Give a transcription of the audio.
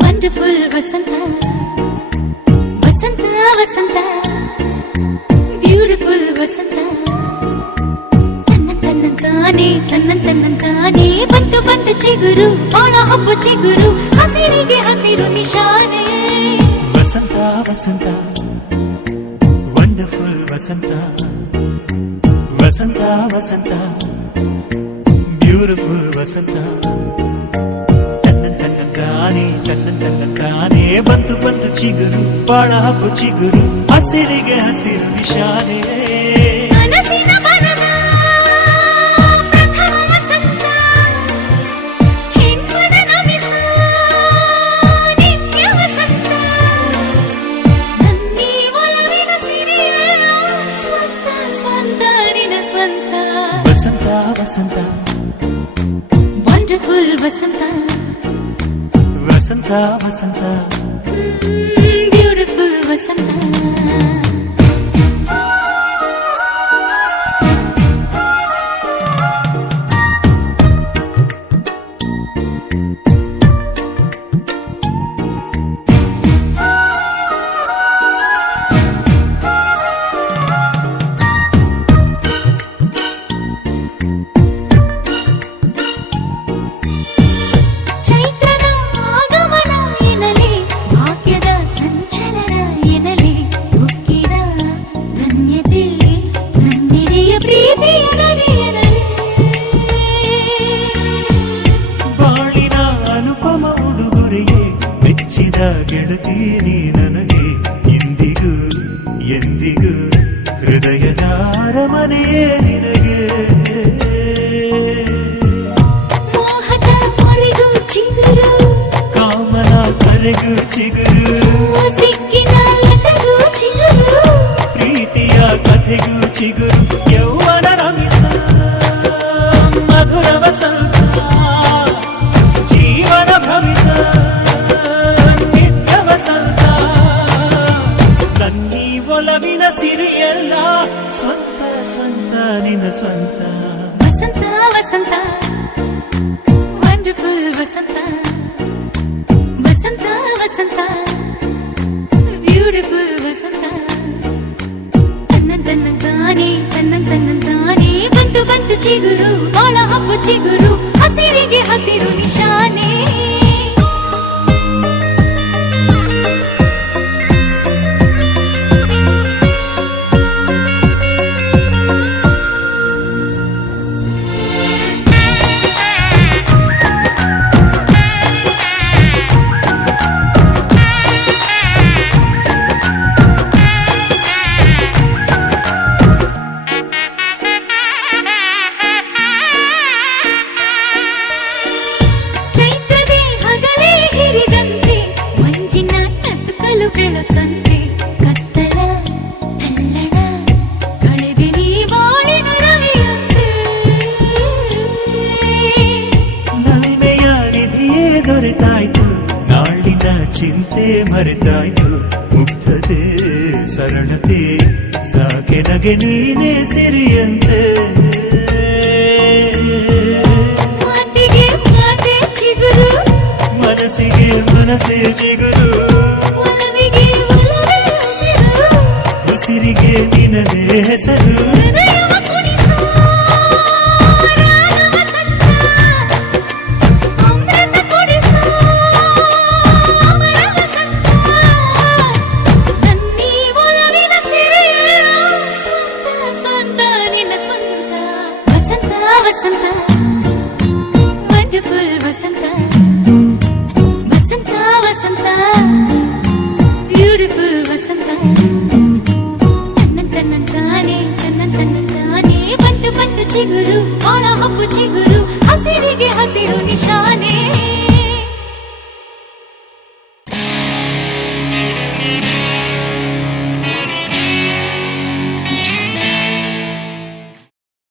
beautiful ವಸಂತ ವಸಂತ ವಸಂತ beautiful ವಸಂತ ತನ್ನಂತಾನೆ ಬಂತು ಬಂತು ಚಿಗುರು ಒಳ ಹಬ್ಬ ಚಿಗುರು ಹಸಿರಿಗೆ ಹಸಿರು ನಿಶಾನೆ ವಸಂತ ವಸಂತ ವಂಡರ್ಫುಲ್ ವಸಂತ ವಸಂತ ವಸಂತ ಬ್ಯೂಟಿಫುಲ್ ವಸಂತ ತನ್ನಂತಾನೆ ಬಂತು ಬಂತು ಚಿಗುರು ಬಾಳ ಹಬ್ಬ ಚಿಗುರು ಹಸಿರಿಗೆ ಹಸಿರು ನಿಶಾನೆ ವಸಂತ ವಂಡರ್ಫುಲ್ ವಸಂತ ವಸಂತ ವಸಂತ ಬ್ಯೂಟಿಫುಲ್ ವಸಂತ ಬಾಳಿನ ಅನುಪಮ ಉಡುಗೊರೆಯೇ ಮೆಚ್ಚಿದ ಗೆಳತೀರಿ ನನಗೆ ಎಂದಿಗೂ ಎಂದಿಗೂ ಹೃದಯದ ಅರಮನೆಯೇ ನಿನಗೆ ಮೋಹದ ಕೊರೆಗೂ ಚಿಗುರು ಕಾಮನ ಕರೆಗೂ ಚಿಗುರು ಸಿಕ್ಕಿನ ಲತೆಗೂ ಚಿಗುರು ಪ್ರೀತಿಯ ಕಥೆಗೂ ಚಿಗುರು ಯೌವನ ರಮಿಸ ಮಧುರ ವಸಂತ ಜೀವನ ಭ್ರಮಿಸ ನಿತ್ಯ ವಸಂತ ತನ್ನಿ ಒಲವಿನ ಸಿರಿಯಲ್ಲ ಸ್ವಂತ ಸ್ವಂತ ನಿನ್ನ ಸ್ವಂತ ವಸಂತ ವಸಂತ ವಂಡರ್ಫುಲ್ ವಸಂತ ವಸಂತ ವಸಂತ ಬ್ಯೂಟಿಫುಲ್ ವಸಂತ ತನ್ನಂತಾನೆ ಬಂತು ಬಂತು ಚಿಗುರು ಒಳ ಹಬ್ಬ ಚಿಗುರು ಹಸಿರಿಗೆ ಹಸಿರು ನಿಶಾನೆ ಬೆಳಕಂತೆ ಕತ್ತಲ ಕಲ್ಲಡ ಕಳೆದೆ ನೀ ಬಾಳಿನ ರವಿಯಂತೆ ನಲ್ಮೆಯ ನಿಧಿಯೇ ದೊರೆತಾಯ್ತು ನಾಳಿನ ಚಿಂತೆ ಮರೆತಾಯ್ತು ಮುಗ್ಧತೆ ಸರಳತೆ ಸಾಕೆ ನಗೆ ನೀನೇ ಸಿರಿಯಂತೆ ಮಾತಿಗೆ ಮಾತೆ ಚಿಗುರು ಮನಸ್ಸಿಗೆ ಮನಸ್ಸೇ ಚಿಗುರು ಉಸಿರಿಗೆ ನಿನದೇ ಹೆಸರು ವಸಂತ ವಸಂತ ವಂಡರ್ಫುಲ್ ವಸಂತ ವಸಂತ ವಸಂತ ಬ್ಯೂಟಿಫುಲ್ ವಸಂತ